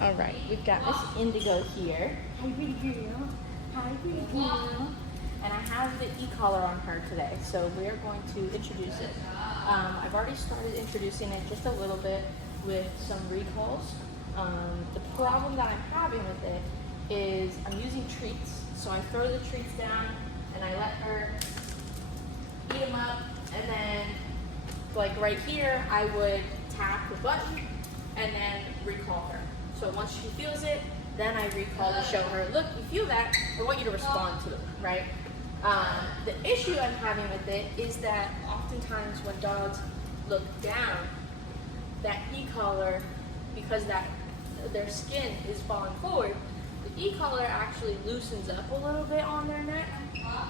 All right, we've got Miss Indigo here. Hi, pretty girl. Hi, pretty girl. And I have the e-collar on her today, so we are going to introduce it. I've already started introducing it just a little bit with some recalls. The problem that I'm having with it is I'm using treats. So I throw the treats down and I let her eat them up, and then like right here, I would tap the button and then recall her. So once she feels it, then I recall to show her, look, you feel that, I want you to respond to it, right? The issue I'm having with it is that oftentimes when dogs look down, that e-collar, because their skin is falling forward, the e-collar actually loosens up a little bit on their neck.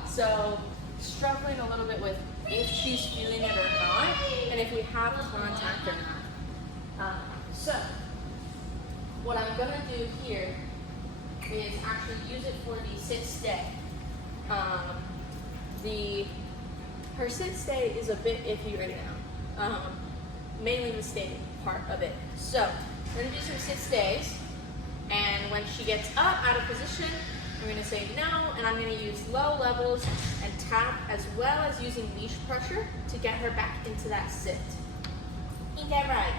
So struggling a little bit with if she's feeling it or not, and if we have contact or not. So what I'm gonna do here is actually use it for the sit-stay. Her sit-stay is a bit iffy right now, mainly the stay part of it. So we're gonna do some sit-stays, and when she gets up out of position, I'm gonna say no, and I'm gonna use low levels and tap, as well as using leash pressure to get her back into that sit. Ain't that right?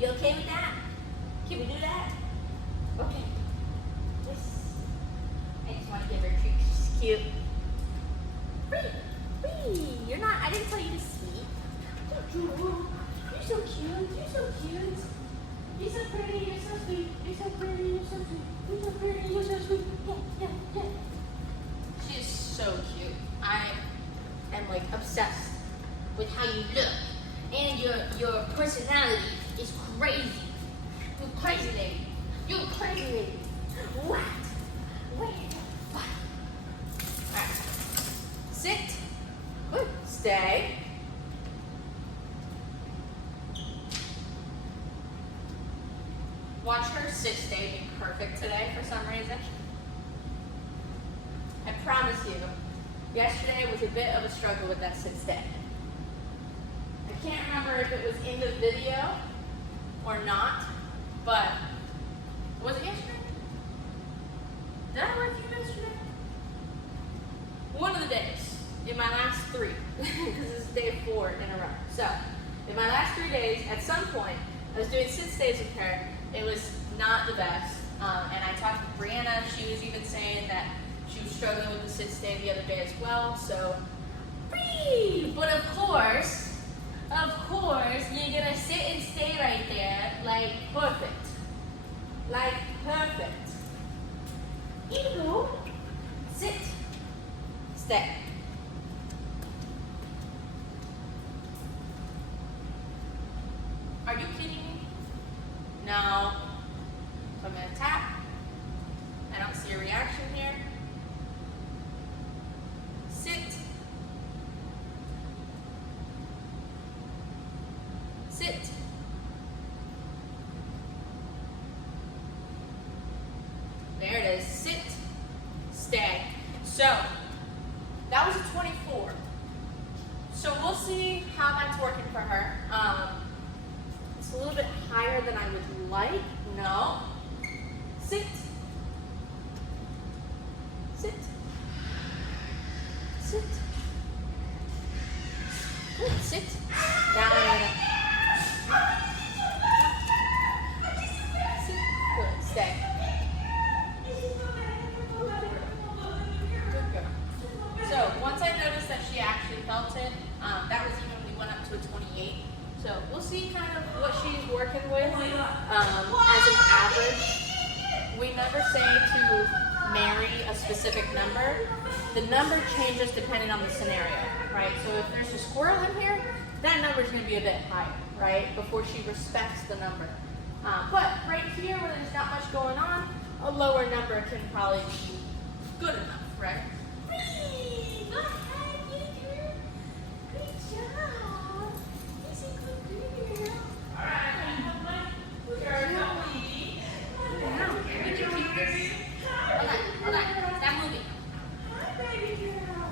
You okay with that? Can we do that? Okay. Yes. I just want to give her a treat. She's cute. Wee! You're not, I didn't tell you to sleep. You're so cute. You're so cute. You're so pretty. You're so sweet. You're so pretty. You're so sweet. You're so pretty. You're so sweet. Yeah. She is so cute. I am like obsessed with how you look, and your personality is crazy. You're crazy lady. You're crazy lady. What? Wait. What? Alright. Sit. Good. Stay. Watch her sit-stay be perfect today for some reason. I promise you, yesterday was a bit of a struggle with that sit-stay. I can't remember if it was in the video or not, but was it yesterday? Did I work you yesterday? One of the days, in my last 3, because this is day 4 in a row. So, in my last 3 days, at some point, I was doing sit-stays with her. It was not the best, and I talked to Brianna. She was even saying that she was struggling with the sit-stay the other day as well, so, but of course, you're gonna sit and stay right there, like perfect. Like perfect. Indigo, sit, stay. Are you kidding me? No. So I'm gonna tap. I don't see a reaction here. Sit. Sit. There it is. Sit. Stay. So that was a 24. So we'll see how that's working for her. It's a little bit higher than I would like. No. Sit. Sit. Sit. Good. Sit. Now I'm gonna sit. Good. Stay. Good girl. So once I noticed that she actually felt it, that was even when we went up to a 28. So we'll see kind of what she's working with as an average. We never say to marry a specific number. The number changes depending on the scenario, right? So if there's a squirrel in here, that number is going to be a bit higher, right? Before she respects the number. But right here, where there's not much going on, a lower number can probably be good enough, right? Go ahead, Indigo. Good job. He's a good girl. All right. Good girl. Hold on. Stop moving. Hi, baby girl.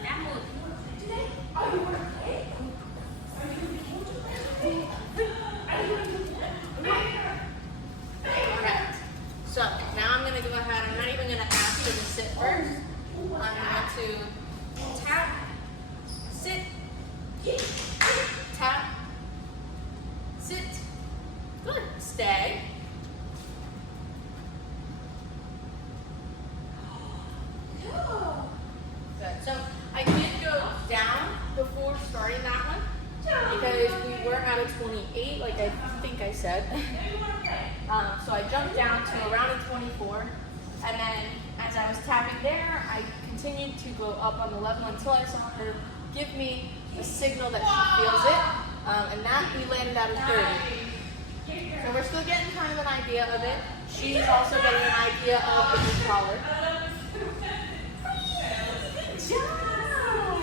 Stop moving. Are you okay? Are you okay? Are you okay? Stay. Good. So I did go down before starting that one because we were at a 28, like I think I said. So I jumped down to around a 24, and then as I was tapping there, I continued to go up on the level until I saw her give me a signal that she feels it, and that we landed at a 30. So we're still getting kind of an idea of it. She's also getting an idea of the new collar. Good job!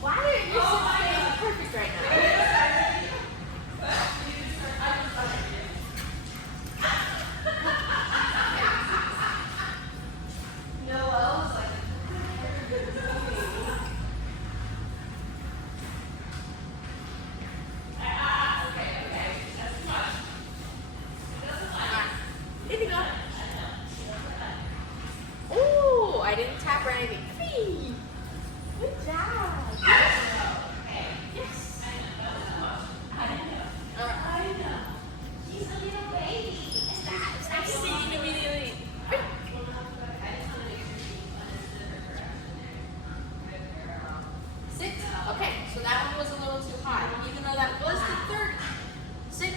Why are you so perfect right now? Indigo. Ooh, I didn't tap or anything. Hey, good job. Yes. She's a little baby. Stop singing immediately. Sit. Okay, so that one was a little too high, even though that was the 30. Sit.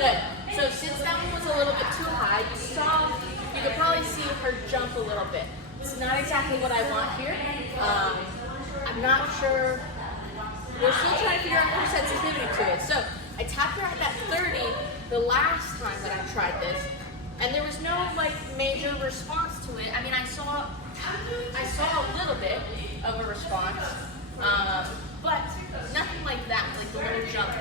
Good. So since that one was a little bit too high, you could probably see her jump a little bit. It's not exactly what I want here. I'm not sure. We're still trying to figure out her sensitivity to it. So I tapped her at that 30 the last time that I tried this, and there was no like major response to it. I mean, I saw a little bit of a response, but nothing like that, like the little jump.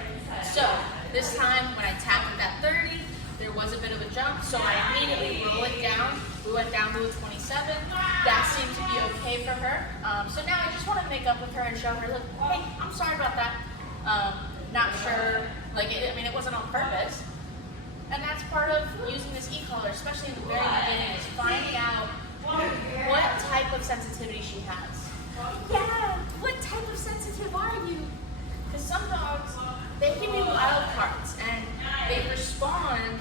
So this time when I tapped at that 30, there was a bit of a jump, so I immediately roll it down. We went down to a 27. That seemed to be okay for her. So now I just want to make up with her and show her, look, hey, I'm sorry about that. Not sure, like, it wasn't on purpose. And that's part of using this e-collar, especially in the very beginning, is finding out what type of sensitivity she has. Yeah, what type of sensitive are you? Because some dogs, they can be wild cards, and they respond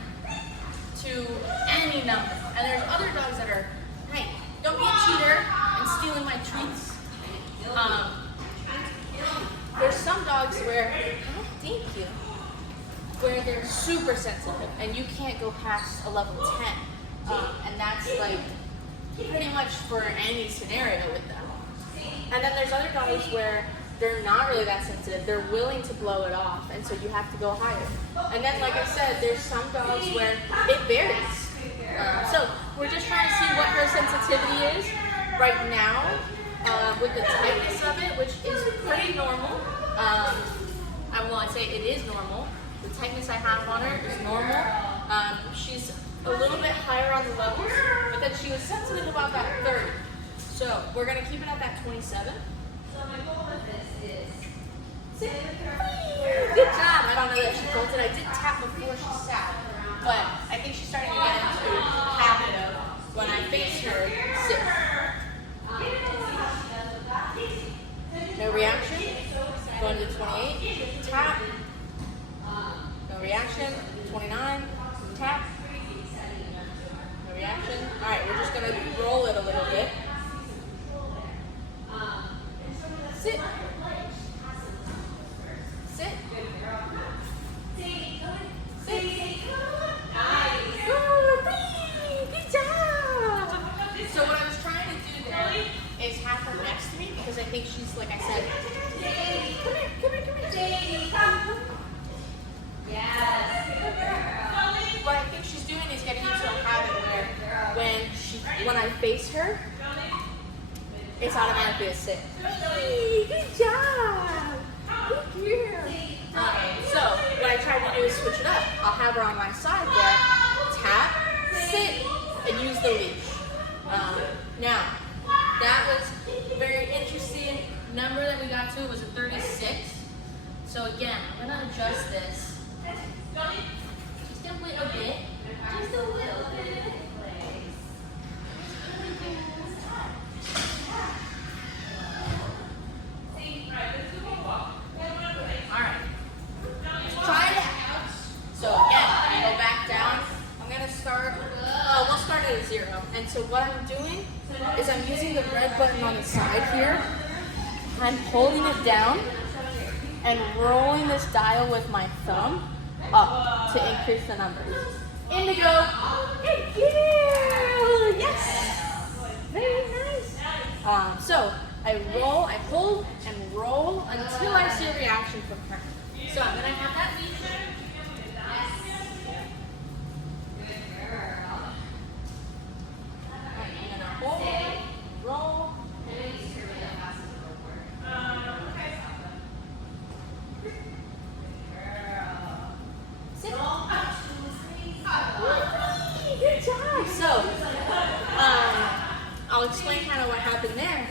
to any number. And there's other dogs that are, hey, don't be a cheater and stealing my treats. There's some dogs where, oh, thank you, where they're super sensitive and you can't go past a level 10. And that's like pretty much for any scenario with them. And then there's other dogs where they're not really that sensitive. They're willing to blow it off, and so you have to go higher. And then, like I said, there's some dogs where it varies. So we're just trying to see what her sensitivity is right now with the tightness of it, which is pretty normal. I'd say it is normal. The tightness I have on her is normal. She's a little bit higher on the levels, but then she was sensitive about that 30. So we're going to keep it at that 27. So my goal with this is sit. Good job. I don't know that she felt it. I did tap before she sat, but I think she's starting to get into the habit of when I face her, sit. No reaction. Going to 28. Tap. No reaction. 29. Tap. No reaction. All right, we're just going to roll it a little bit. Sit. Sit. Sit. Good job. So what I was trying to do there is have her next to me because I think she's, like I said, come here. Yes. What I think she's doing is getting into a habit where when I face her, it's automatically a sit. Hey, good job. Good girl. So what I tried to do is switch it up. I'll have her on my side there, tap, sit, and use the leash. Now, that was a very interesting number that we got to. It was a 36. So again, I'm going to adjust this just a little bit. Just a little bit. And so what I'm doing is I'm using the red button on the side here. I'm holding it down and rolling this dial with my thumb up to increase the numbers. Indigo, thank you. Yes, very nice. So I roll, I hold and roll until I see a reaction from her. So I'm gonna have that leash. I'm gonna hold, roll. Sit. Good job. So, I'll explain kind of what happened there.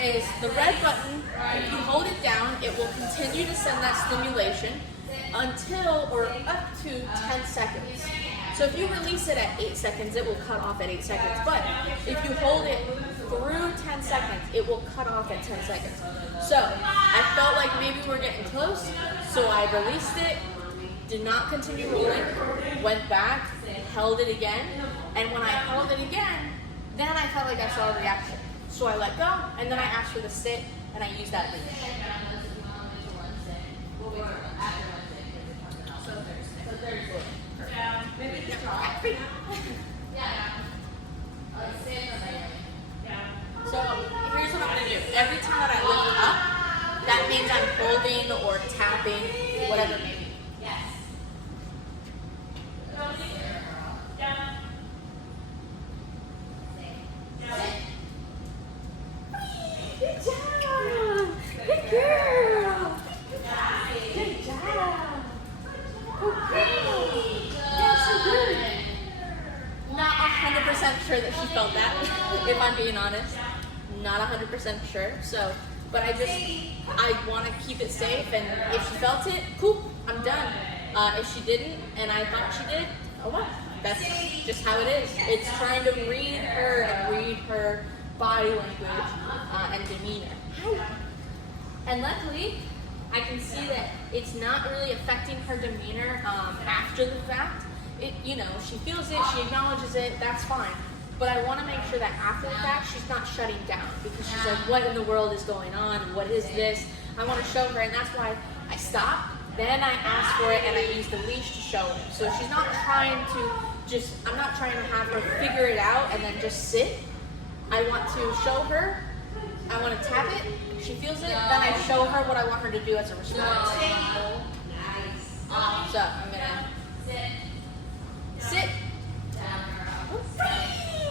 Is the red button, if you hold it down, it will continue to send that stimulation until or up to 10 seconds. So if you release it at 8 seconds, it will cut off at 8 seconds. But if you hold it through 10 seconds, it will cut off at 10 seconds. So I felt like maybe we're getting close, so I released it, did not continue rolling, went back, held it again, and when I held it again, then I felt like I saw a reaction. So I let go, and then I asked her to sit, and I used that leash. So here's what I'm going to do. Every time that I lift up, that means I'm holding or tapping, whatever it may be. Yes. Good job! Good girl! Good job! Okay! That's so good! Not 100% sure that she felt that, if I'm being honest. Not 100% sure, so, but I want to keep it safe, and if she felt it, cool, I'm done. If she didn't, and I thought she did, oh well, that's just how it is. It's trying to read her and read her body language and demeanor. And luckily, I can see that it's not really affecting her demeanor after the fact. She feels it, she acknowledges it, that's fine. But I want to make sure that after the fact, she's not shutting down because she's like, what in the world is going on? What is this? I want to show her, and that's why I stop. Then I ask for it, and I use the leash to show her. So she's not trying to I'm not trying to have her figure it out and then just sit. I want to show her. I want to tap it. If she feels it, then I show her what I want her to do as a response. So I'm gonna sit.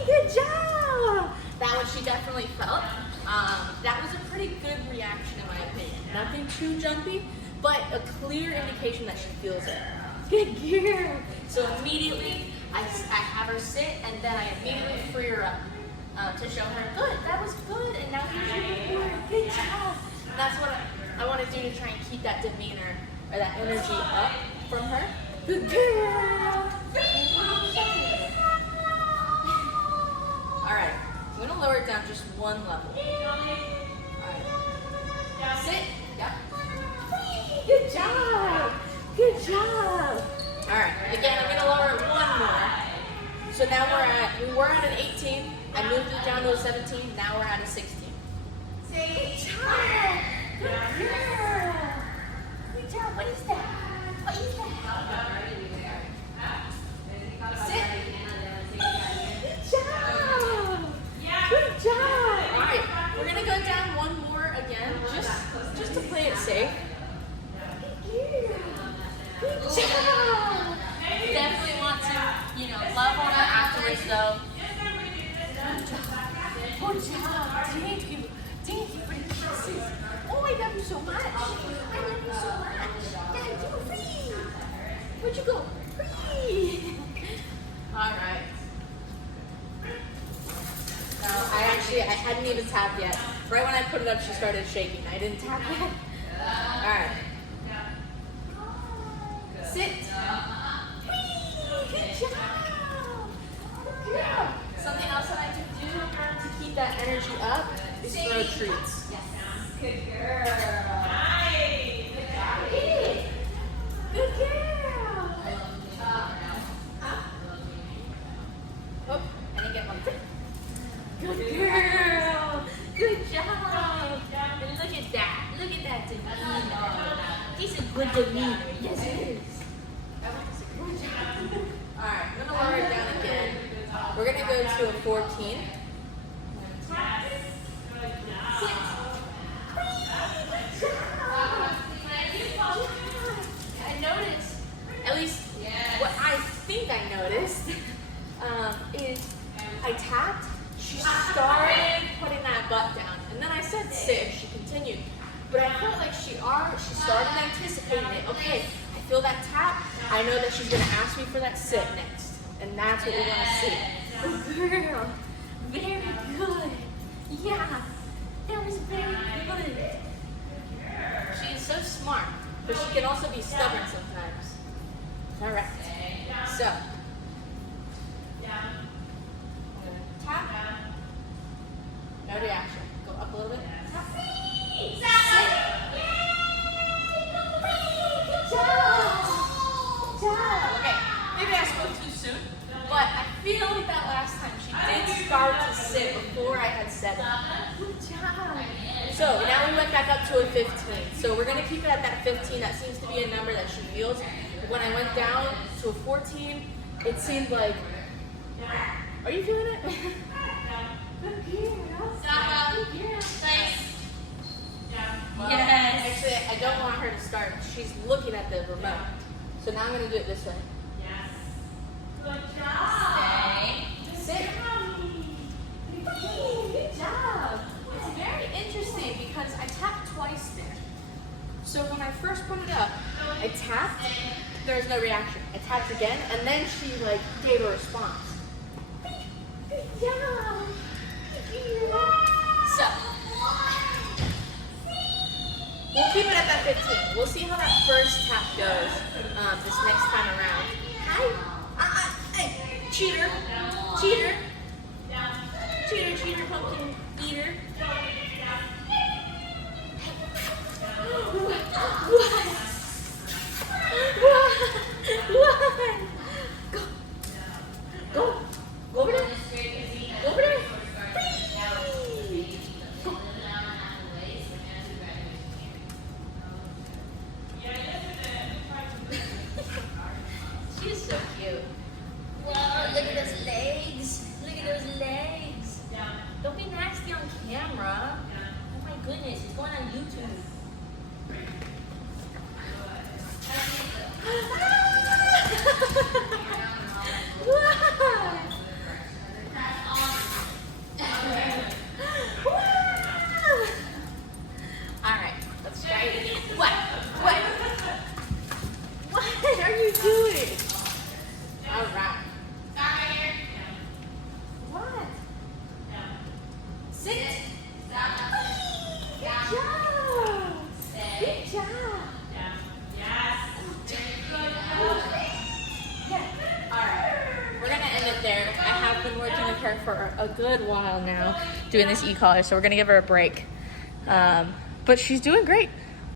Good job. That one she definitely felt. That was a pretty good reaction in my opinion. Nothing too jumpy, but a clear indication that she feels it. Good girl. So immediately I have her sit, and then I immediately free her up to show her, good, that was good, and now here's your reward. Good job. And that's what I want to do to try and keep that demeanor or that energy up from her. Good girl. All right, I'm going to lower it down just one level. All right. Sit. Yep. Good job. Good job. All right, again, I'm going to lower it one more. So now we were at an 18. I moved it down to a 17. Now we're at a 16. Good job. Good girl. Good job. What is that? What is that? Sit. Good job. Good job. All right, we're going to go down one more again, just to play it safe. Good job. Definitely want to, love on her afterwards, though. Good job. Thank you. Thank you for the kisses. Oh, I love you so much. I love you so much. Dad, you were free. Where'd you go? Free. All right. Now, I hadn't even tapped yet. Right when I put it up, she started shaking. I didn't tap yet. All right. Sit. Good job. Good job. Something else that I can do to keep that energy up is throw treats. Yes. Good girl. Nice. Good girl. Oh, I didn't get one. He's a good demeanor. Yes, he is. Alright, I'm gonna lower it down again. We're gonna go to a 14. I noticed, at least what I think I noticed, is I tapped, she started putting that butt down, and then I said sit, and she continued. But I felt like she started anticipating it. Okay, I feel that tap, I know that she's gonna ask me for that sit next, and that's what we want to see. Good girl, very good. Yeah, that was very good. She is so smart, but she can also be stubborn sometimes. All right, so tap, no reaction. Go up a little bit. Tap. Sit. Okay, maybe I spoke too soon, but I feel like that last time she did start to sit before I had said it. Good job. So now we went back up to a 15. So we're gonna keep it at that 15. That seems to be a number that she feels. When I went down to a 14, it seemed like, are you feeling it? Good girl. Stop. Good girl. Nice. Well, yes. Actually, I don't want her to start. She's looking at the remote. So now I'm going to do it this way. Yes. Good job. Stay. Sit. Good job. It's very interesting because I tapped twice there. So when I first put it up, I tapped. There was no reaction. I tapped again, and then she gave a response. Good job. So. We'll keep it at that 15. We'll see how that first tap goes this next time around. Hi. Hey. Cheater. Cheater. Cheater, cheater, pumpkin eater. What? Go. Go over there. Go over there. She's so cute. Wow, look at those legs. Look at those legs. Don't be nasty on camera. Oh my goodness, it's going on YouTube. Alright, let's try it again. What? What are you doing? Alright. What? Sit. Good job. Good job. There. I have been working with her for a good while now, doing this e-collar, so we're gonna give her a break. But she's doing great.